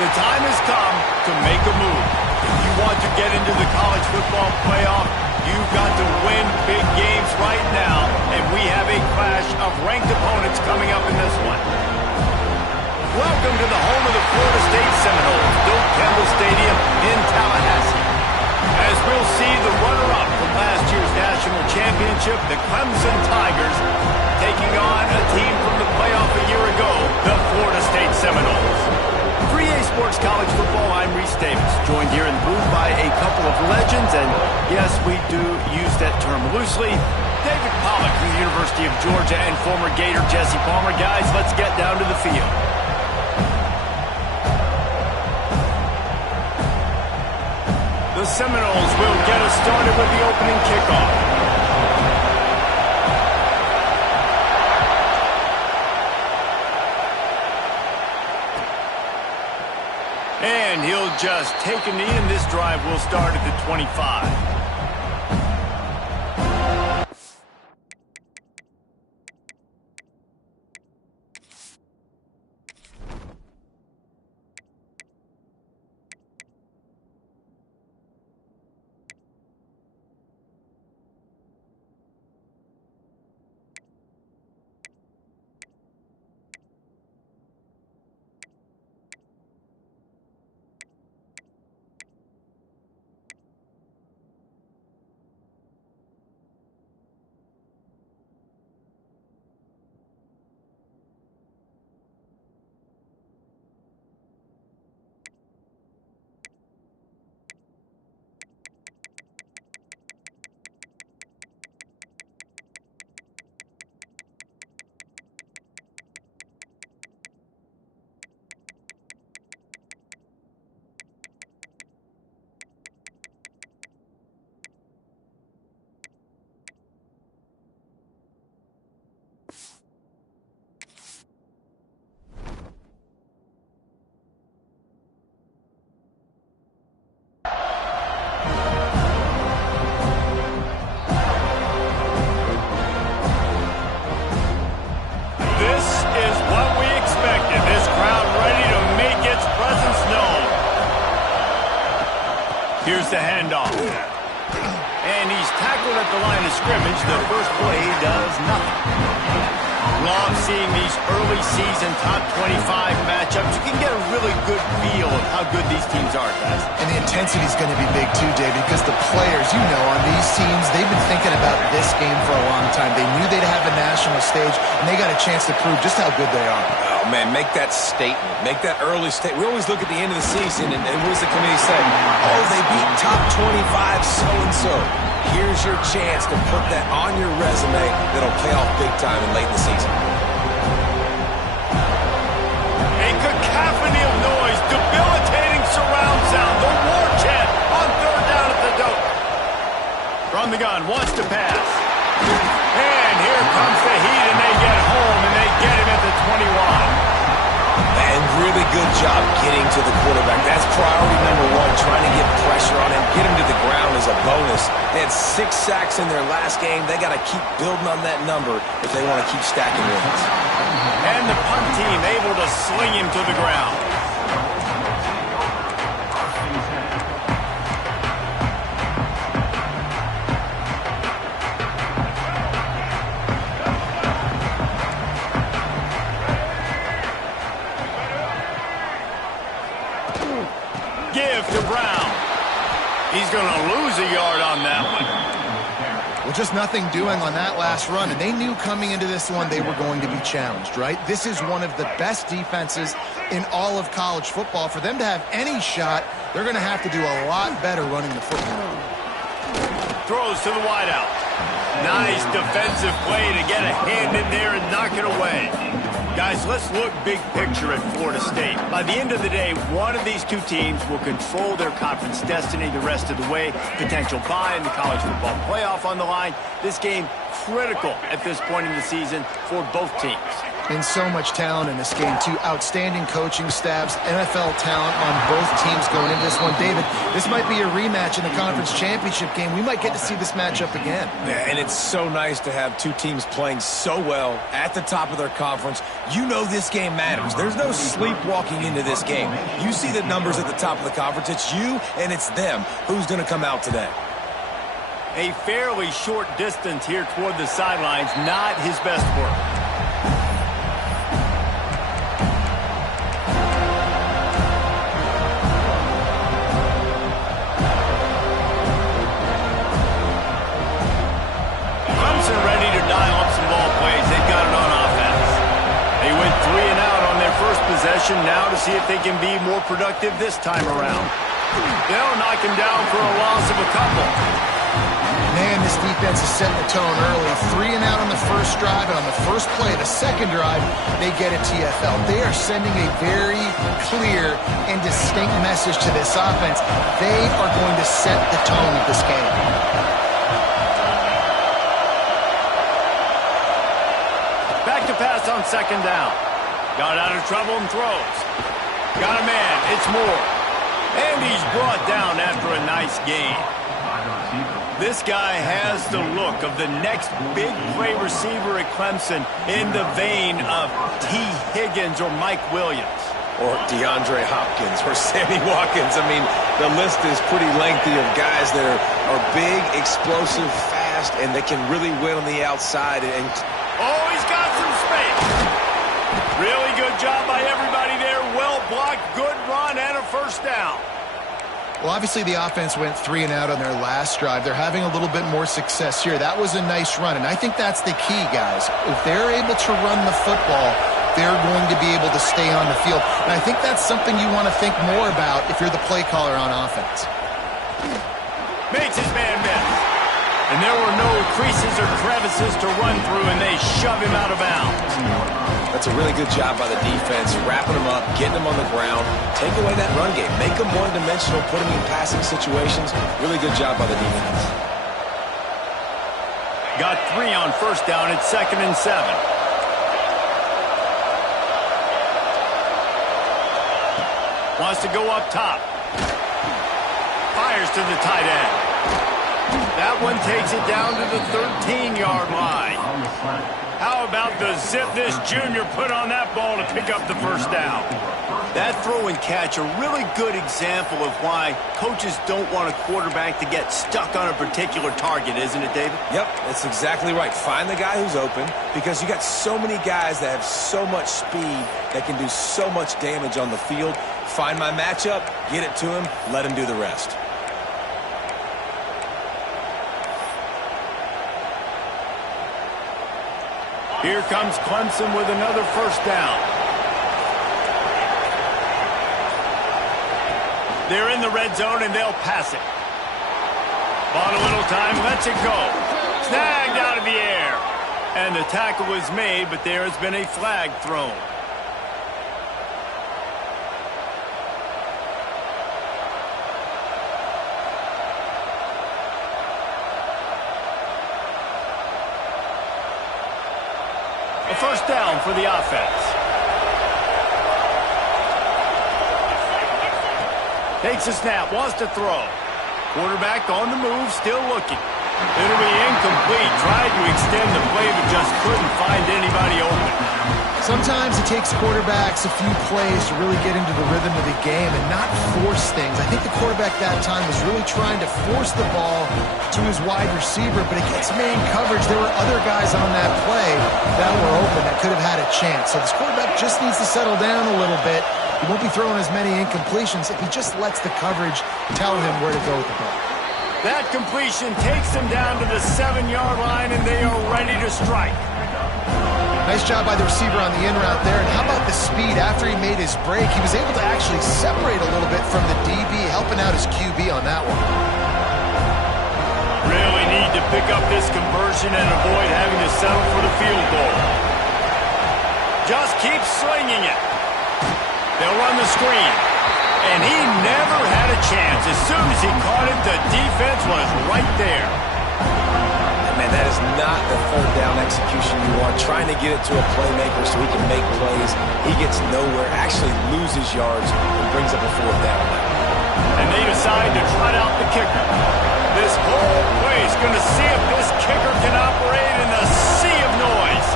The time has come to make a move. If you want to get into the college football playoff, you've got to win big games right now, and we have a clash of ranked opponents coming up in this one. Welcome to the home of the Florida State Seminoles, Bill Campbell Stadium in Tallahassee. As we'll see the runner-up from last year's national championship, the Clemson Tigers, taking on a team from the playoff a year ago, the Florida State Seminoles. 3A Sports College Football, I'm Reese Davis, joined here in the booth by a couple of legends, and yes, we do use that term loosely. David Pollock from the University of Georgia and former Gator Jesse Palmer. Guys, let's get down to the field. The Seminoles will get us started with the opening kickoff. And he'll just take a knee, and this drive will start at the 25. Here's the handoff. And he's tackled at the line of scrimmage. The first play does nothing. Love seeing these early season top 25 matchups. You can get a really good feel of how good these teams are, guys. And the intensity is going to be big too, David, because the players, you know, on these teams, they've been thinking about this game for a long time. They knew they'd have a national stage, and they got a chance to prove just how good they are. Oh, man, make that statement. Make that early statement. We always look at the end of the season, and what does the committee say? Oh, they beat top 25 so-and-so. Here's your chance to put that on your resume that'll pay off big time in late in the season. A cacophony of noise, debilitating surround sound, the war chant on third down at the dope. From the gun, wants to pass. And here comes the heat, and they get home, and they get him at the 21. And really good job getting to the quarterback. That's priority number one, trying to get pressure on him. Get him to the ground as a bonus. They had 6 sacks in their last game. They got to keep building on that number if they want to keep stacking wins. And the punt team able to sling him to the ground. Give to Brown. He's going to lose a yard on that one. Well, just nothing doing on that last run, and they knew coming into this one they were going to be challenged, right? This is one of the best defenses in all of college football. For them to have any shot, they're going to have to do a lot better running the football. Throws to the wideout. Nice defensive play to get a hand in there and knock it away. Guys, let's look big picture at Florida State. By the end of the day, one of these two teams will control their conference destiny the rest of the way. Potential bye in the college football playoff on the line. This game critical at this point in the season for both teams. And so much talent in this game, too. Outstanding coaching staffs, NFL talent on both teams going into this one. David, this might be a rematch in the conference championship game. We might get to see this matchup again. Yeah, and it's so nice to have two teams playing so well at the top of their conference. You know this game matters. There's no sleepwalking into this game. You see the numbers at the top of the conference. It's you and it's them. Who's going to come out today? A fairly short distance here toward the sidelines, not his best work. Ready to dial up some ball plays. They've got it on offense. They went 3 and out on their first possession. Now to see if they can be more productive this time around. They'll knock him down for a loss of a couple. Man, this defense is setting the tone early. 3 and out on the first drive, and on the first play, the second drive, they get a TFL. They are sending a very clear and distinct message to this offense. They are going to set the tone of this game. Pass on second down. Got out of trouble and throws. Got a man. It's Moore. And he's brought down after a nice gain. This guy has the look of the next big play receiver at Clemson in the vein of T. Higgins or Mike Williams. Or DeAndre Hopkins or Sammy Watkins. I mean, the list is pretty lengthy of guys that are big, explosive, fast, and they can really win on the outside. And oh, he's got some space. Really good job by everybody there. Well blocked, good run, and a first down. Well, obviously the offense went 3 and out on their last drive. They're having a little bit more success here. That was a nice run, and I think that's the key, guys. If they're able to run the football, they're going to be able to stay on the field. And I think that's something you want to think more about if you're the play caller on offense. Makes his man miss. And there were no creases or crevices to run through, and they shove him out of bounds. That's a really good job by the defense, wrapping them up, getting them on the ground, take away that run game, make them one-dimensional, put them in passing situations. Really good job by the defense. Got 3 on first down at 2nd and 7. Wants to go up top. Fires to the tight end. That one takes it down to the 13-yard line. How about the zip this junior put on that ball to pick up the first down? That throw and catch, a really good example of why coaches don't want a quarterback to get stuck on a particular target, isn't it, David? Yep, that's exactly right. Find the guy who's open, because you got so many guys that have so much speed that can do so much damage on the field. Find my matchup, get it to him, let him do the rest. Here comes Clemson with another first down. They're in the red zone, and they'll pass it. Bought a little time, lets it go. Snagged out of the air. And the tackle was made, but there has been a flag thrown. A first down for the offense. Takes a snap, wants to throw. Quarterback on the move, still looking. It'll be incomplete. Tried to extend the play, but just couldn't find anybody open. Sometimes it takes quarterbacks a few plays to really get into the rhythm of the game and not force things. I think the quarterback that time was really trying to force the ball to his wide receiver, but against man coverage, there were other guys on that play that were open that could have had a chance. So this quarterback just needs to settle down a little bit. He won't be throwing as many incompletions if he just lets the coverage tell him where to go with the ball. That completion takes them down to the 7-yard line, and they are ready to strike. Nice job by the receiver on the in route there. And how about the speed after he made his break? He was able to actually separate a little bit from the DB, helping out his QB on that one. Really need to pick up this conversion and avoid having to settle for the field goal. Just keep slinging it. They'll run the screen. And he never had a chance. As soon as he caught it, the defense was right there. Man, And that is not the third down execution you want. Trying to get it to a playmaker so he can make plays. He gets nowhere, actually loses yards, and brings up a fourth down. And they decide to trot out the kicker. This whole place going to see if this kicker can operate in the sea of noise.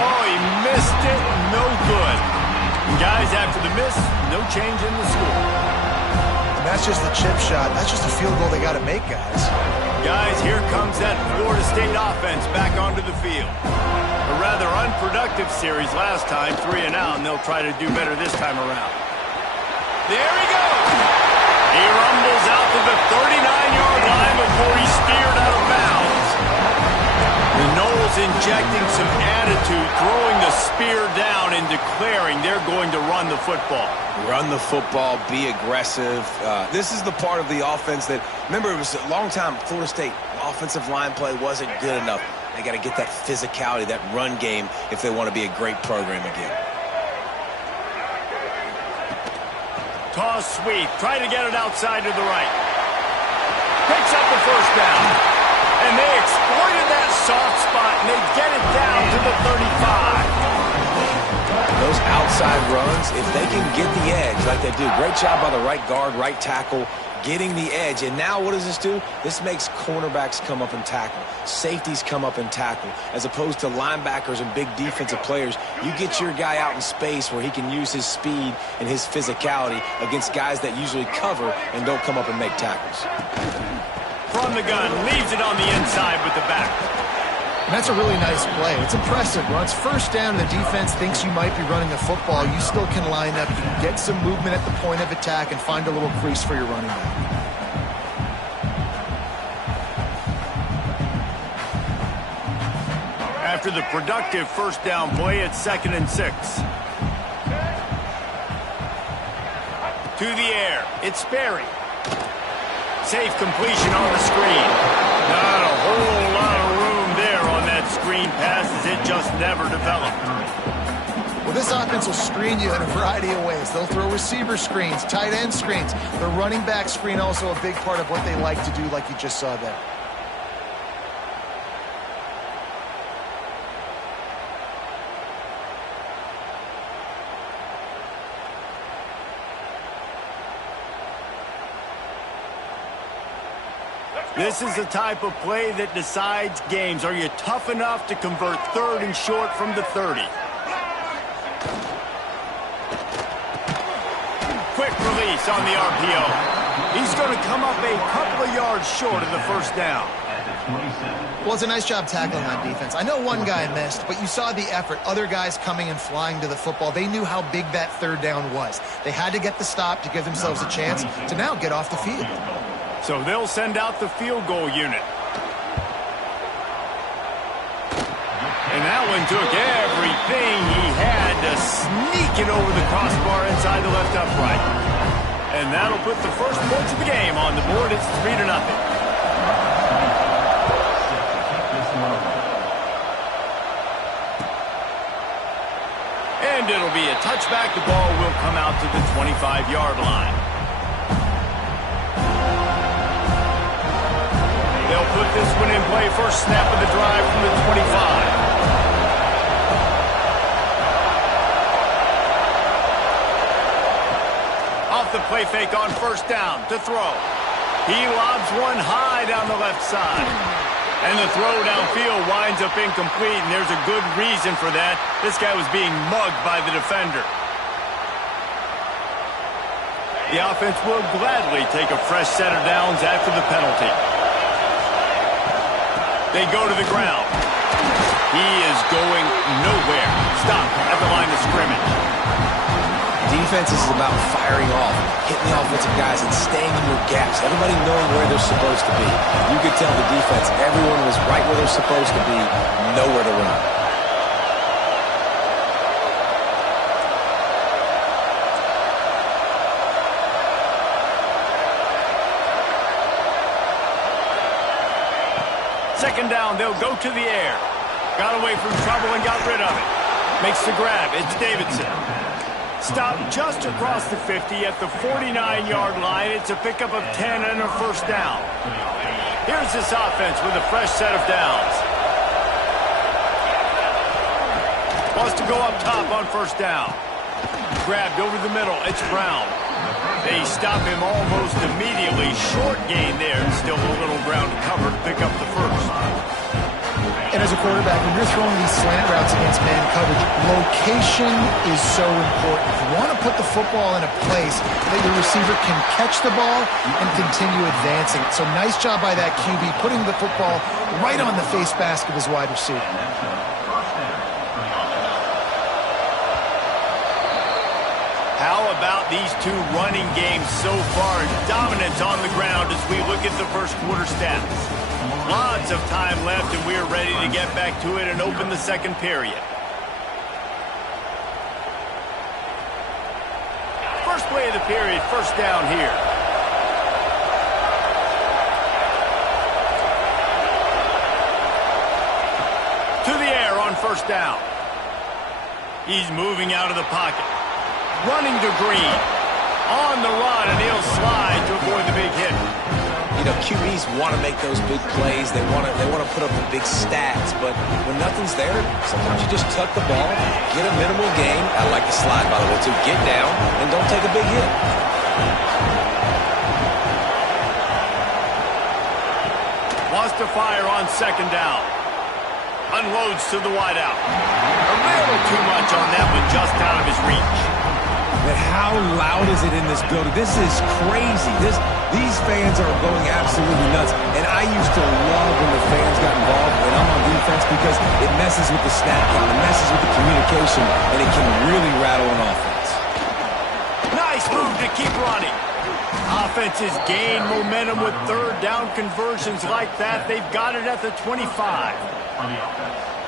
Oh, he missed it. No good. And guys, after the miss, no change in the score. And that's just the chip shot. That's just a field goal they got to make, guys. Guys, here comes that Florida State offense back onto the field. A rather unproductive series last time, 3 and out, and they'll try to do better this time around. There he goes. He rumbles out to the 39-yard line before he's steered out of bounds. The Noles injecting some attitude, throwing the spear down and declaring they're going to run the football. Run the football, be aggressive. This is the part of the offense that, remember, it was a long time, Florida State offensive line play wasn't good enough. They got to get that physicality, that run game, if they want to be a great program again. Toss sweep, try to get it outside to the right. Picks up the first down. And they exploited that soft spot, and they get it down to the 35. Those outside runs, if they can get the edge like they do, great job by the right guard, right tackle, getting the edge. And now what does this do? This makes cornerbacks come up and tackle. Safeties come up and tackle. As opposed to linebackers and big defensive players, you get your guy out in space where he can use his speed and his physicality against guys that usually cover and don't come up and make tackles. From the gun, leaves it on the inside with the back. And that's a really nice play. It's impressive. Once first down, the defense thinks you might be running a football. You still can line up. You can get some movement at the point of attack and find a little crease for your running back. After the productive first down play, it's 2nd and 6. To the air, it's Sperry. Safe completion on the screen. Not a whole lot of room there on that screen pass as it just never developed. Well, this offense will screen you in a variety of ways. They'll throw receiver screens, tight end screens. The running back screen also a big part of what they like to do, like you just saw there. This is the type of play that decides games. Are you tough enough to convert 3rd and short from the 30? Quick release on the RPO. He's going to come up a couple of yards short of the first down. Well, it's a nice job tackling on defense. I know one guy missed, but you saw the effort. Other guys coming and flying to the football. They knew how big that 3rd down was. They had to get the stop to give themselves a chance to now get off the field. So they'll send out the field goal unit. And that one took everything he had to sneak it over the crossbar inside the left upright. And that'll put the first points of the game on the board. It's 3-0. And it'll be a touchback. The ball will come out to the 25-yard line. They'll put this one in play. First snap of the drive from the 25. Off the play fake on first down to throw. He lobs one high down the left side. And the throw downfield winds up incomplete, and there's a good reason for that. This guy was being mugged by the defender. The offense will gladly take a fresh set of downs after the penalty. They go to the ground. He is going nowhere. Stop at the line of scrimmage. Defense is about firing off, hitting the offensive guys, and staying in your gaps. Everybody knowing where they're supposed to be. You could tell the defense, everyone was right where they're supposed to be, nowhere to run. Second down, they'll go to the air. Got away from trouble and got rid of it. Makes the grab. It's Davidson. Stopped just across the 50 at the 49-yard line. It's a pickup of 10 and a first down. Here's this offense with a fresh set of downs. Wants to go up top on first down. Grabbed over the middle. It's Brown. They stop him almost immediately. Short gain there. Still a little ground to cover to pick up the first. And as a quarterback, when you're throwing these slant routes against man coverage, location is so important. You want to put the football in a place that your receiver can catch the ball and continue advancing. So nice job by that QB, putting the football right on the face mask of his wide receiver. How about these two running games so far? Dominance on the ground as we look at the first quarter stats. Lots of time left, and we're ready to get back to it and open the second period. First play of the period, first down here. To the air on first down. He's moving out of the pocket. Running to Green. On the run, and he'll slide to avoid the big hit. You know, QBs want to make those big plays. They want to put up the big stats. But when nothing's there, sometimes you just tuck the ball, get a minimal gain. I like the slide, by the way, too. Get down and don't take a big hit. Wants to fire on second down. Unloads to the wideout. A little too much on that one, just out of his reach. But how loud is it in this building? This is crazy. These fans are going absolutely nuts. And I used to love when the fans got involved when I'm on defense because it messes with the snap count, it messes with the communication, and it can really rattle an offense. Nice move to keep running. Offenses gain momentum with third down conversions like that. They've got it at the 25.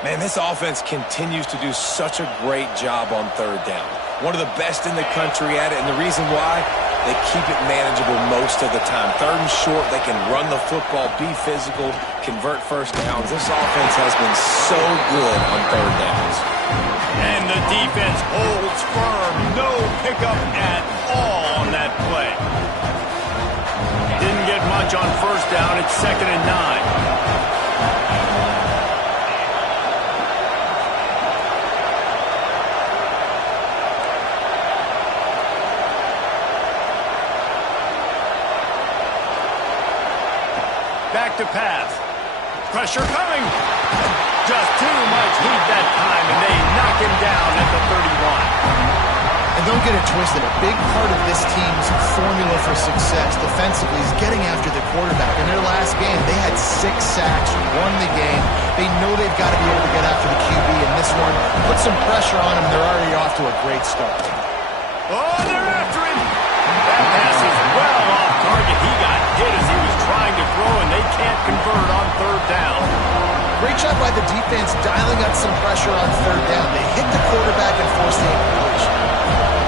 Man, this offense continues to do such a great job on third down. One of the best in the country at it, and the reason why, they keep it manageable most of the time. Third and short, they can run the football, be physical, convert first downs. This offense has been so good on third downs. And the defense holds firm. No pickup at all on that play. Didn't get much on first down. It's 2nd and 9. Back to pass. Pressure coming. Just too much heat that time, and they knock him down at the 31. And don't get it twisted. A big part of this team's formula for success defensively is getting after the quarterback. In their last game, they had 6 sacks, won the game. They know they've got to be able to get after the QB in this one. Put some pressure on him. They're already off to a great start. Oh, they're after him. That pass is well off target. He got hit as he was trying to throw, and they can't convert on third down. Great job by the defense dialing up some pressure on third down. They hit the quarterback and forced the incompletion.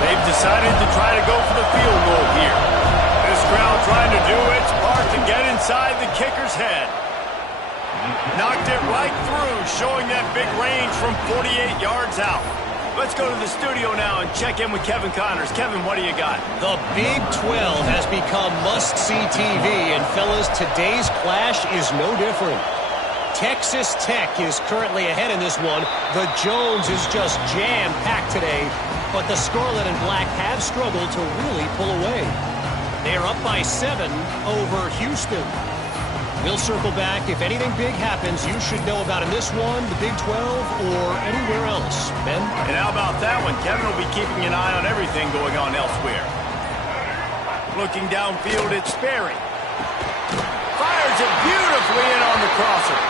They've decided to try to go for the field goal here. This crowd trying to do its part to get inside the kicker's head. Knocked it right through, showing that big range from 48 yards out. Let's go to the studio now and check in with Kevin Connors. Kevin, what do you got? The Big 12 has become must-see TV, and fellas, today's clash is no different. Texas Tech is currently ahead in this one. The Jones is just jam-packed today, but the Scarlet and Black have struggled to really pull away. They are up by 7 over Houston. We'll circle back. If anything big happens, you should know about in this one, the Big 12, or anywhere else. Ben? And how about that one? Kevin will be keeping an eye on everything going on elsewhere. Looking downfield, it's Sperry. Fires it beautifully in on the crosser.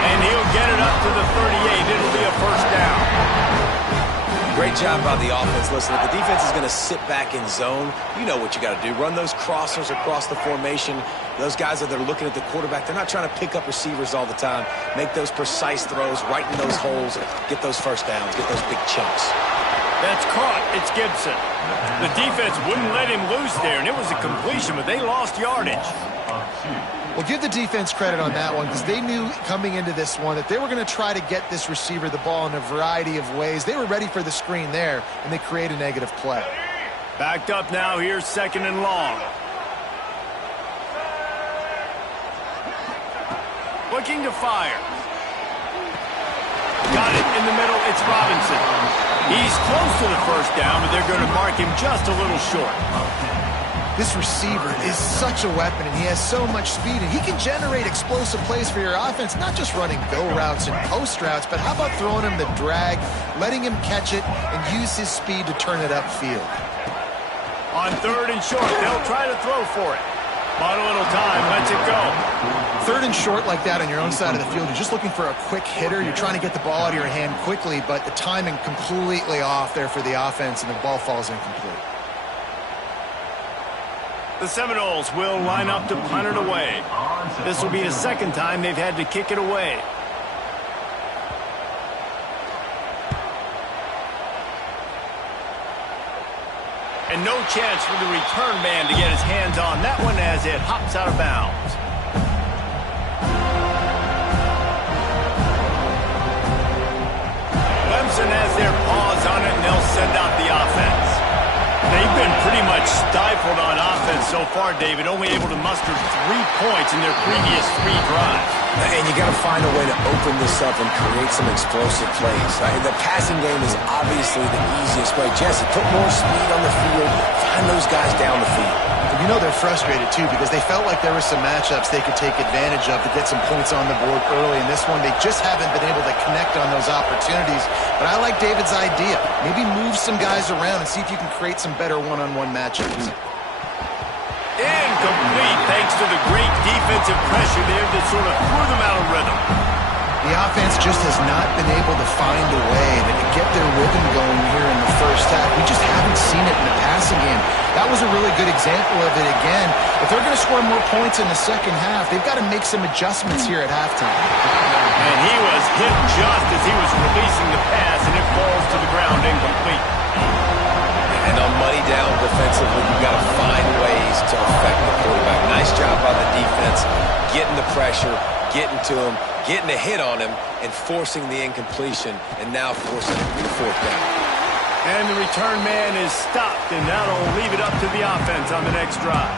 And he'll get it up to the 38. It'll be a first down. Great job by the offense. Listen, if the defense is going to sit back in zone, you know what you got to do. Run those crossers across the formation. Those guys that are looking at the quarterback, they're not trying to pick up receivers all the time. Make those precise throws right in those holes. Get those first downs. Get those big chunks. That's caught. It's Gibson. The defense wouldn't let him loose there, and it was a completion, but they lost yardage. Well, give the defense credit on that one because they knew coming into this one that they were going to try to get this receiver the ball in a variety of ways. They were ready for the screen there, and they create a negative play. Backed up now. Here's 2nd and long. Looking to fire. Got it in the middle. It's Robinson. He's close to the first down, but they're going to mark him just a little short. This receiver is such a weapon, and he has so much speed, and he can generate explosive plays for your offense, not just running go routes and post routes, but how about throwing him the drag, letting him catch it, and use his speed to turn it upfield. On 3rd and short, they'll try to throw for it. But a little time, lets it go. 3rd and short like that on your own side of the field, you're just looking for a quick hitter. You're trying to get the ball out of your hand quickly, but the timing completely off there for the offense, and the ball falls incomplete. The Seminoles will line up to punt it away. This will be the second time they've had to kick it away. And no chance for the return man to get his hands on that one as it hops out of bounds. Clemson has their paws on it, and they'll send out the offense. They've been pretty much stifled on offense so far, David, only able to muster 3 points in their previous 3 drives. And you got to find a way to open this up and create some explosive plays. The passing game is obviously the easiest way. Jesse, put more speed on the field, find those guys down the field. You know they're frustrated, too, because they felt like there were some matchups they could take advantage of to get some points on the board early. In this one, they just haven't been able to connect on those opportunities. But I like David's idea. Maybe move some guys around and see if you can create some better one-on-one matchups. Incomplete, thanks to the great defensive pressure there that sort of threw them out of rhythm. The offense just has not been able to find a way to get their rhythm going here in the first half. We just haven't seen it in the passing game. That was a really good example of it again. If they're going to score more points in the second half, they've got to make some adjustments here at halftime. And he was hit just as he was releasing the pass, and it falls to the ground incomplete. And on money down defensively, you've got to find ways to affect the quarterback. Nice job by the defense, getting the pressure, getting to him, getting a hit on him, and forcing the incompletion, and now forcing the 4th down. And the return man is stopped, and that'll leave it up to the offense on the next drive.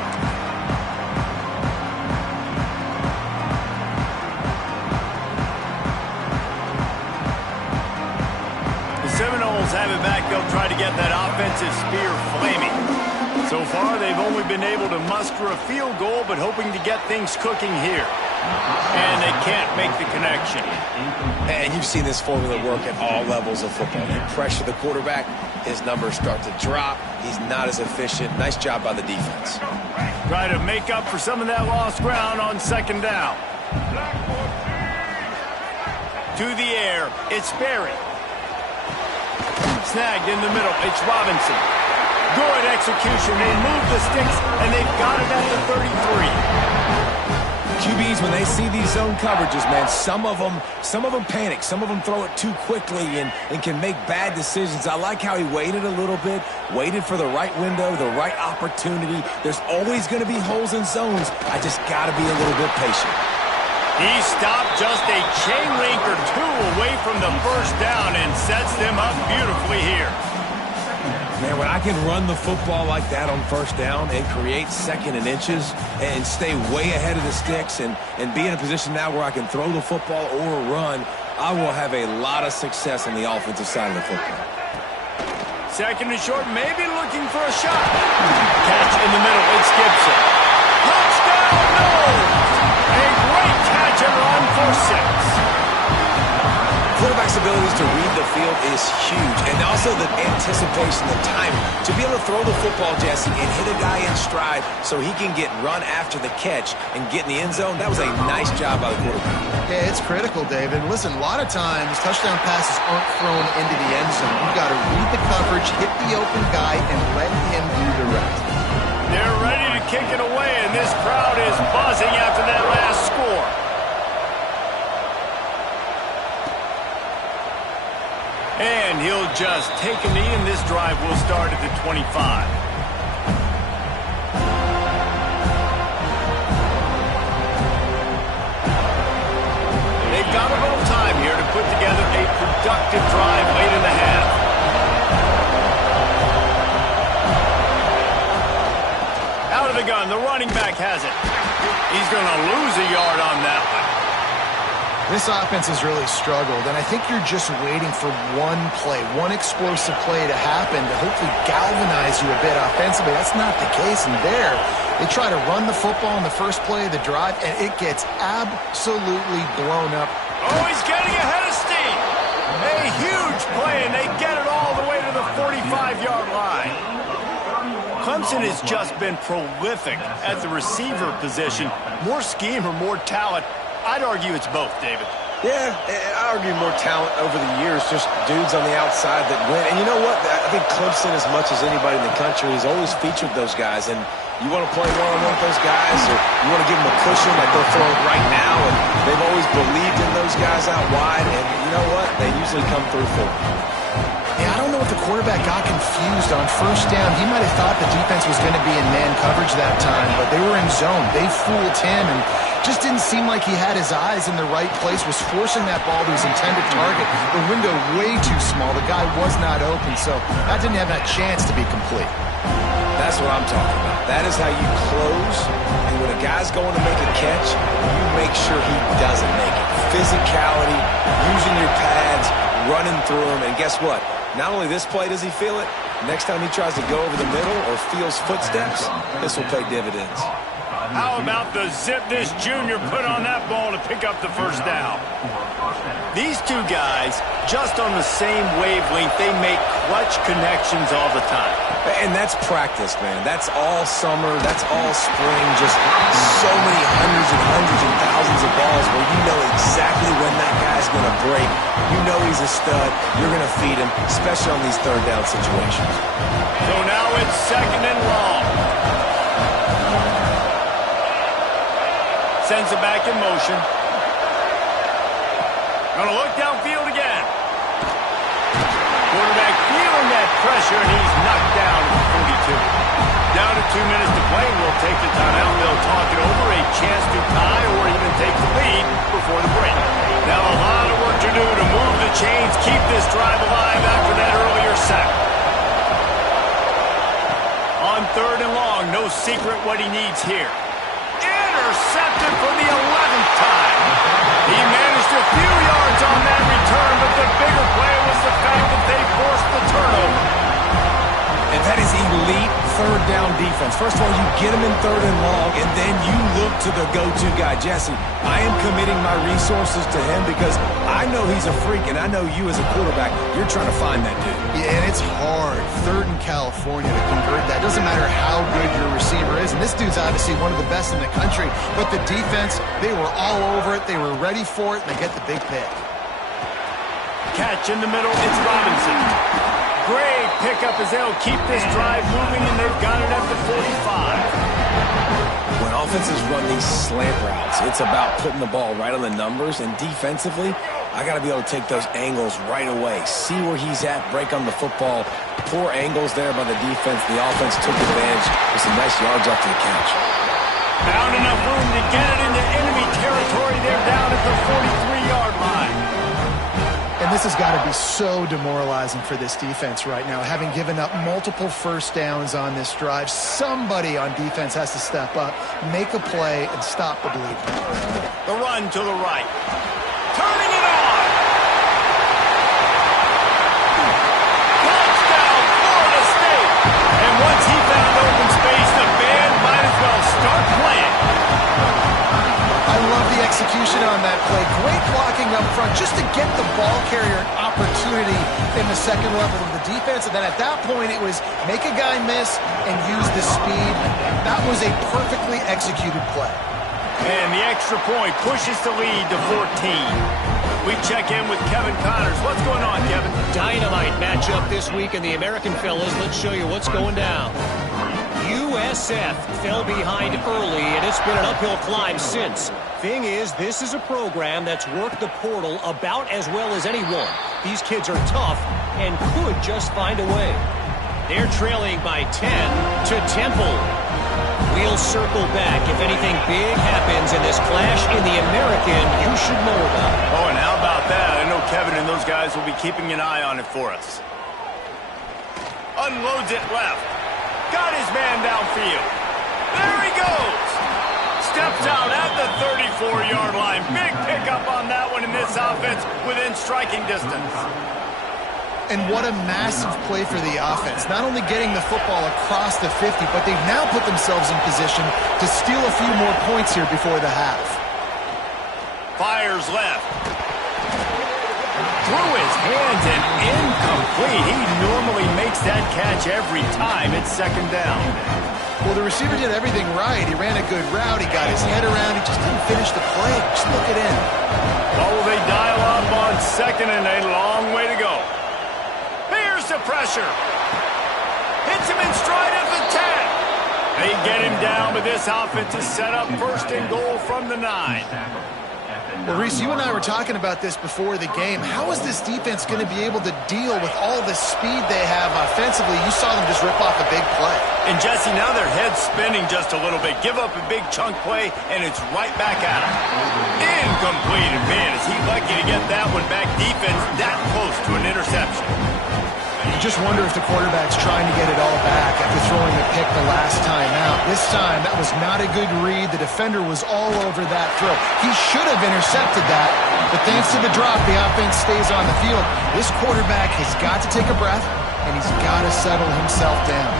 The Seminoles have it back. They'll try to get that offensive spear flaming. So far, they've only been able to muster a field goal, but hoping to get things cooking here. And they can't make the connection. And you've seen this formula work at all levels of football. You pressure the quarterback, his numbers start to drop. He's not as efficient. Nice job by the defense. Try to make up for some of that lost ground on 2nd down. To the air, it's Berry. Snagged in the middle, it's Robinson. Good execution. They move the sticks, and they've got it at the 33. QBs, when they see these zone coverages, man, some of them panic. Some of them throw it too quickly and can make bad decisions. I like how he waited a little bit, waited for the right window, the right opportunity. There's always going to be holes in zones. I just got to be a little bit patient. He stopped just a chain link or 2 away from the first down and sets them up beautifully here. Man, when I can run the football like that on 1st down and create 2nd and inches and stay way ahead of the sticks and be in a position now where I can throw the football or run, I will have a lot of success on the offensive side of the football. 2nd and short, maybe looking for a shot. Catch in the middle, it's Gibson. Touchdown, no! A great catch and run for 6. Quarterback's abilities to read the field is huge, and also the anticipation, the timing. To be able to throw the football, Jesse, and hit a guy in stride so he can get run after the catch and get in the end zone, that was a nice job by the quarterback. Yeah, it's critical, David. Listen, a lot of times touchdown passes aren't thrown into the end zone. You've got to read the coverage, hit the open guy, and let him do the rest. They're ready to kick it away, and this crowd is buzzing after that last score. And he'll just take a knee, and this drive will start at the 25. They've got a little time here to put together a productive drive late in the half. Out of the gun, the running back has it. He's going to lose a yard on that one. This offense has really struggled, and I think you're just waiting for one play, one explosive play to happen to hopefully galvanize you a bit offensively. That's not the case, and there, they try to run the football in the first play of the drive, and it gets absolutely blown up. Oh, he's getting ahead of steam. A huge play, and they get it all the way to the 45-yard line. Clemson has just been prolific at the receiver position. More scheme or more talent? I'd argue it's both, David. Yeah, I argue more talent over the years, just dudes on the outside that win. And you know what? I think Clemson, as much as anybody in the country, has always featured those guys. And you want to play one-on-one with those guys, or you want to give them a cushion like they're throwing right now, and they've always believed in those guys out wide. And you know what? They usually come through for them. Yeah, I don't know if the quarterback got confused on first down. He might have thought the defense was going to be in man coverage that time, but they were in zone. They fooled him and just didn't seem like he had his eyes in the right place, was forcing that ball to his intended target. The window way too small. The guy was not open, so that didn't have that chance to be complete. That's what I'm talking about. That is how you close, and when a guy's going to make a catch, you make sure he doesn't make it. Physicality, using your pads, running through him, and guess what? Not only this play does he feel it, next time he tries to go over the middle or feels footsteps, this will pay dividends. How about the zip this junior put on that ball to pick up the first down? These two guys, just on the same wavelength, they make clutch connections all the time. And that's practice, man. That's all summer. That's all spring. Just so many hundreds and thousands of balls where you know exactly when that guy's going to break. You know he's a stud. You're going to feed him, especially on these third down situations. So now it's second and long. Sends it back in motion. Gonna look downfield again. Quarterback feeling that pressure, and he's knocked down at the 42. Down to 2 minutes to play. We'll take the timeout. They'll talk it over. A chance to tie or even take the lead before the break. Now a lot of work to do to move the chains, keep this drive alive after that earlier sack. On third and long, no secret what he needs here. Intercepted for the 11th time. He managed a few yards on that return, but the bigger play was the fact that they forced the turnover. And that is elite third down defense. First of all, you get him in third and long, and then you look to the go-to guy. Jesse, I am committing my resources to him because I know he's a freak, and I know you as a quarterback, you're trying to find that dude. Yeah, and it's hard, third in California, to convert that. Doesn't matter how good your receiver is, and this dude's obviously one of the best in the country, but the defense, they were all over it, they were ready for it, and they get the big pick. Catch in the middle, it's Robinson. Great pickup as they'll keep this drive moving, and they've got it at the 45. When offenses run these slant routes, it's about putting the ball right on the numbers, and defensively, I got to be able to take those angles right away, see where he's at, break on the football. Poor angles there by the defense. The offense took advantage with some nice yards after the catch. Found enough room to get it into enemy territory. They're down at the 43-yard line. And this has got to be so demoralizing for this defense right now, having given up multiple first downs on this drive. Somebody on defense has to step up, make a play, and stop the bleeding. The run to the right. Turning it on. Touchdown, Florida State. And once he found open space, the band might as well start playing. I love the execution on that play. Great blocking up front just to get the ball carrier an opportunity in the second level of the defense. And then at that point, it was make a guy miss and use the speed. That was a perfectly executed play. And the extra point pushes the lead to 14. We check in with Kevin Connors. What's going on, Kevin? Dynamite matchup this week in the American fellas. Let's show you what's going down. USF fell behind early, and it's been an uphill climb since. Thing is, this is a program that's worked the portal about as well as anyone. These kids are tough and could just find a way. They're trailing by 10 to Temple. We'll circle back if anything big happens in this clash in the American you should know about. Oh, and how about that? I know Kevin and those guys will be keeping an eye on it for us. Unloads it left. Got his man downfield. There he goes. steps out at the 34-yard line. Big pickup on that one in this offense within striking distance. And what a massive play for the offense. Not only getting the football across the 50, but they've now put themselves in position to steal a few more points here before the half. Fires left. Through his hands and incomplete. He normally makes that catch every time. It's second down. Well, the receiver did everything right. He ran a good route. He got his head around. He just didn't finish the play. Just look it in. Oh, they dial up on second and a long way to go. Here's the pressure. Hits him in stride at the 10. They get him down, but this offense is set up first and goal from the 9. Well, Reese, you and I were talking about this before the game. How is this defense going to be able to deal with all the speed they have offensively? You saw them just rip off a big play. And, Jesse, now their head's spinning just a little bit. Give up a big chunk play, and it's right back at him. Incomplete. And, man, is he lucky to get that one back. Defense that close to an interception. You just wonder if the quarterback's trying to get it all back after throwing a pick the last time out. This time, that was not a good read. The defender was all over that throw. He should have intercepted that, but thanks to the drop, the offense stays on the field. This quarterback has got to take a breath, and he's got to settle himself down.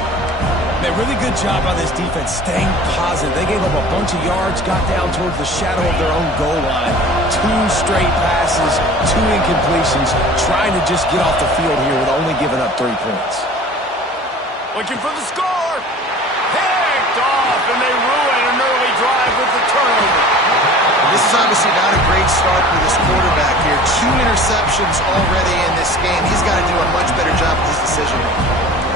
A really good job on this defense, staying positive. They gave up a bunch of yards, got down towards the shadow of their own goal line. 2 straight passes, 2 incompletions, trying to just get off the field here with only giving up 3 points. Looking for the score. Picked off, and they ruin an early drive with the turnover. This is obviously not a great start for this quarterback here. 2 interceptions already in this game. He's got to do a much better job with his decision-making.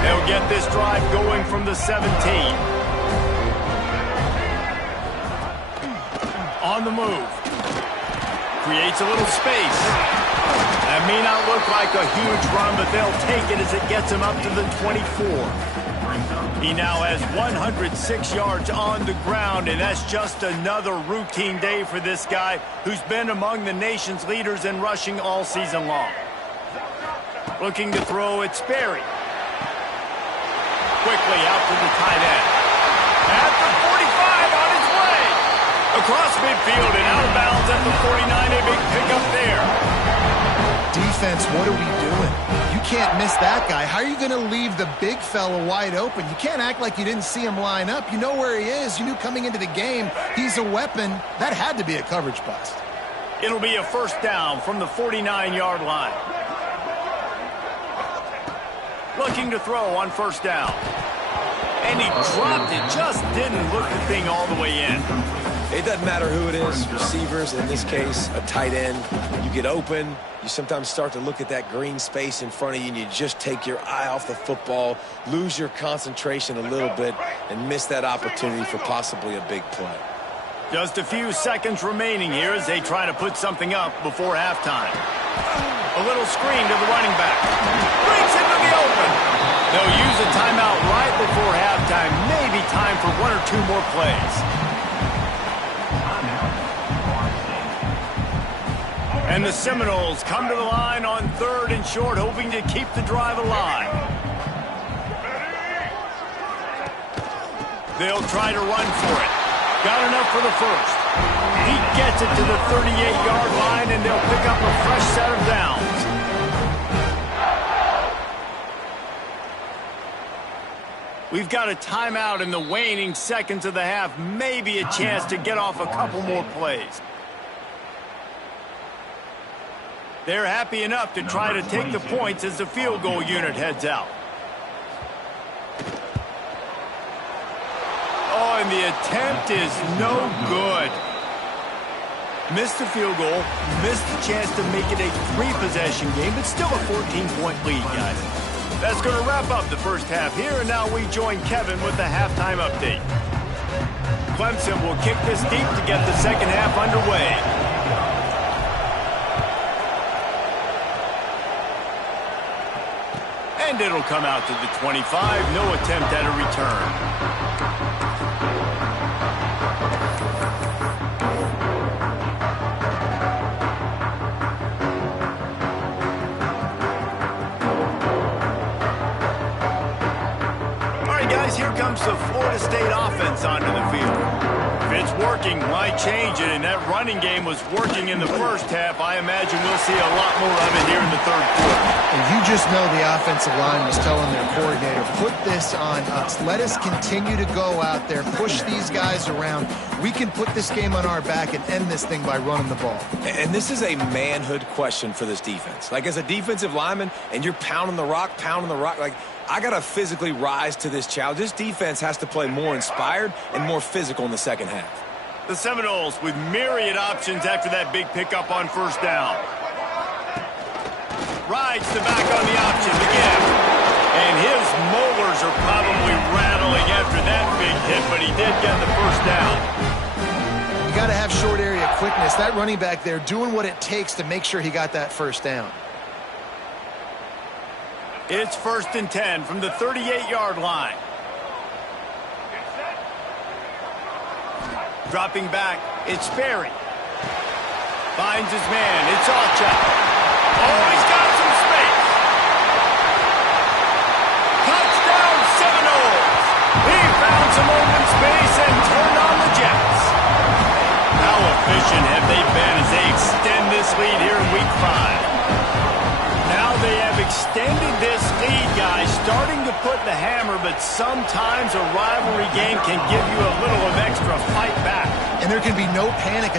They'll get this drive going from the 17. On the move. Creates a little space. That may not look like a huge run, but they'll take it as it gets him up to the 24. He now has 106 yards on the ground, and that's just another routine day for this guy who's been among the nation's leaders in rushing all season long. Looking to throw, it's Sperry. Quickly out to the tight end. At the 45 on his way. Across midfield and out of bounds at the 49. A big pickup there. Defense, what are we doing? You can't miss that guy. How are you going to leave the big fella wide open? You can't act like you didn't see him line up. You know where he is. You knew coming into the game he's a weapon. That had to be a coverage bust. It'll be a first down from the 49-yard line. Looking to throw on first down. And he dropped it. Just didn't look the thing all the way in. It doesn't matter who it is, receivers, in this case, a tight end. You get open, you sometimes start to look at that green space in front of you, and you just take your eye off the football, lose your concentration a little bit, and miss that opportunity for possibly a big play. Just a few seconds remaining here as they try to put something up before halftime. A little screen to the running back. Brings into the open. They'll use a timeout right before halftime. Maybe time for 1 or 2 more plays. And the Seminoles come to the line on 3rd and short, hoping to keep the drive alive. They'll try to run for it. Got enough for the first. He gets it to the 38-yard line, and they'll pick up a fresh set of downs. We've got a timeout in the waning seconds of the half. Maybe a chance to get off a couple more plays. They're happy enough to try to take the points as the field goal unit heads out. Oh, and the attempt is no good. Missed the field goal, missed the chance to make it a 3-possession game, but still a 14-point lead, guys. That's going to wrap up the first half here, and now we join Kevin with the halftime update. Clemson will kick this deep to get the second half underway. And it'll come out to the 25. No attempt at a return. onto the field. If it's working, why change it? And that running game was working in the first half. I imagine we'll see a lot more of it here in the third quarter. And you just know the offensive line was telling their coordinator, put this on us. Let us continue to go out there, push these guys around. We can put this game on our back and end this thing by running the ball. And this is a manhood question for this defense. Like, as a defensive lineman, and you're pounding the rock, like, I got to physically rise to this challenge. This defense has to play more inspired and more physical in the second half. The Seminoles with myriad options after that big pickup on first down. Rides the back on the option again. And his molars are probably rattling after that big hit, but he did get the first down. You got to have short area quickness. That running back there doing what it takes to make sure he got that first down. It's 1st and 10 from the 38-yard line. Dropping back, it's Sperry. Finds his man, it's Alchuk. Oh, he's got some space. Touchdown, Seminoles. He found some open space and turned on the Jets. How efficient have they been as they extend this lead here in Week 5? Now they have extended this lead, guys, starting to put the hammer, but sometimes a rivalry game can give you a little of extra fight back. And there can be no panic at